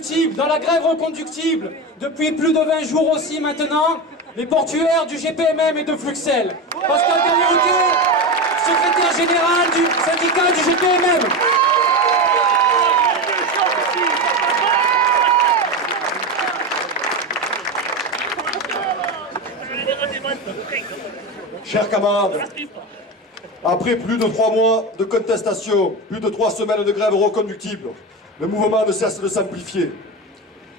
reconductible, dans la grève reconductible, depuis plus de 20 jours aussi maintenant, les portuaires du GPMM et de Fluxel. Pascal Gagnoté, secrétaire général du syndicat du GPMM. Chers camarades, après plus de 3 mois de contestation, plus de 3 semaines de grève reconductible, le mouvement ne cesse de s'amplifier.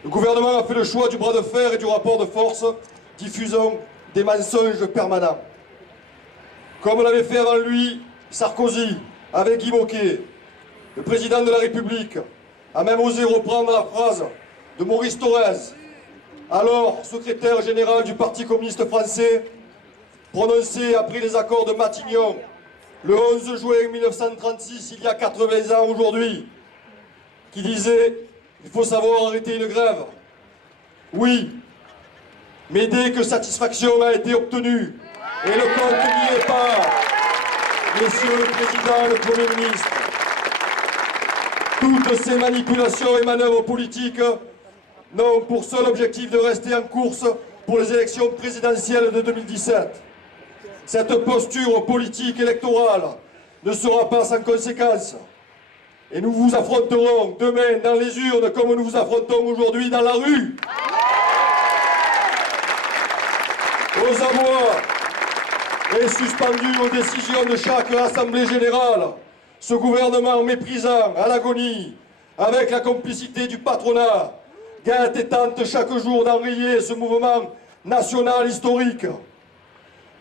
Le gouvernement a fait le choix du bras de fer et du rapport de force, diffusant des mensonges permanents. Comme l'avait fait avant lui Sarkozy avec Guy Môquet, le président de la République a même osé reprendre la phrase de Maurice Thorez, alors secrétaire général du Parti communiste français, prononcée après les accords de Matignon le 11 juin 1936, il y a 80 ans aujourd'hui, qui disait « Il faut savoir arrêter une grève ». Oui, mais dès que satisfaction a été obtenue, et le compte n'y est pas, Monsieur le Président et le Premier ministre, toutes ces manipulations et manœuvres politiques n'ont pour seul objectif de rester en course pour les élections présidentielles de 2017. Cette posture politique électorale ne sera pas sans conséquence. Et nous vous affronterons demain dans les urnes comme nous vous affrontons aujourd'hui dans la rue. Aux abois et suspendus aux décisions de chaque assemblée générale, ce gouvernement méprisant à l'agonie, avec la complicité du patronat, guette et tente chaque jour d'enrayer ce mouvement national historique.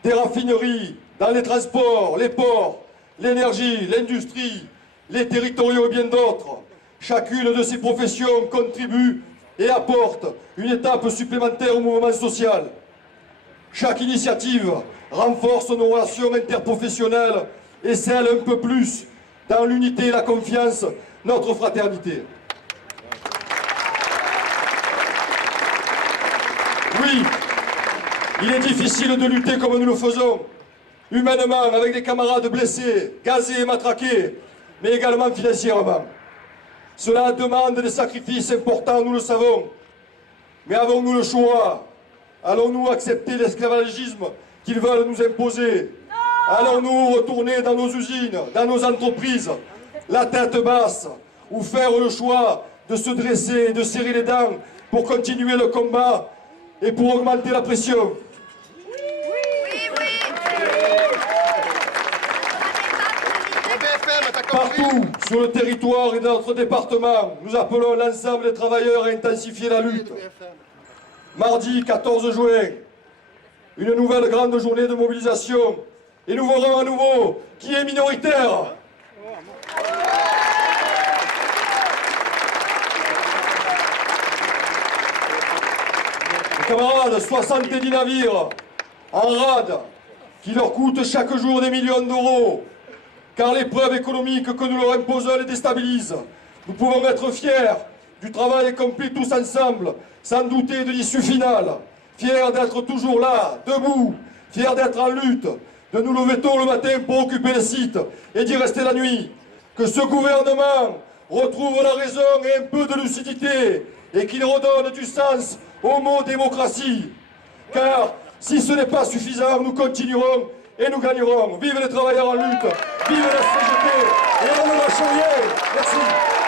Des raffineries, dans les transports, les ports, l'énergie, l'industrie, les territoriaux et bien d'autres. Chacune de ces professions contribue et apporte une étape supplémentaire au mouvement social. Chaque initiative renforce nos relations interprofessionnelles et scelle un peu plus, dans l'unité et la confiance, notre fraternité. Oui, il est difficile de lutter comme nous le faisons, humainement, avec des camarades blessés, gazés et matraqués, mais également financièrement. Cela demande des sacrifices importants, nous le savons. Mais avons-nous le choix? Allons-nous accepter l'esclavagisme qu'ils veulent nous imposer? Allons-nous retourner dans nos usines, dans nos entreprises, la tête basse, ou faire le choix de se dresser et de serrer les dents pour continuer le combat et pour augmenter la pression? Partout sur le territoire et dans notre département, nous appelons l'ensemble des travailleurs à intensifier la lutte. Mardi 14 juin, une nouvelle grande journée de mobilisation. Et nous verrons à nouveau qui est minoritaire. Camarades, 70 navires en rade qui leur coûtent chaque jour des millions d'euros. Car l'épreuve économique que nous leur imposons les déstabilise. Nous pouvons être fiers du travail accompli tous ensemble, sans douter de l'issue finale. Fiers d'être toujours là, debout, fiers d'être en lutte, de nous lever tôt le matin pour occuper les sites et d'y rester la nuit. Que ce gouvernement retrouve la raison et un peu de lucidité et qu'il redonne du sens au mot démocratie. Car si ce n'est pas suffisant, nous continuerons et nous gagnerons. Vive les travailleurs en lutte, vive la CGT et on ne lâche rien. Merci.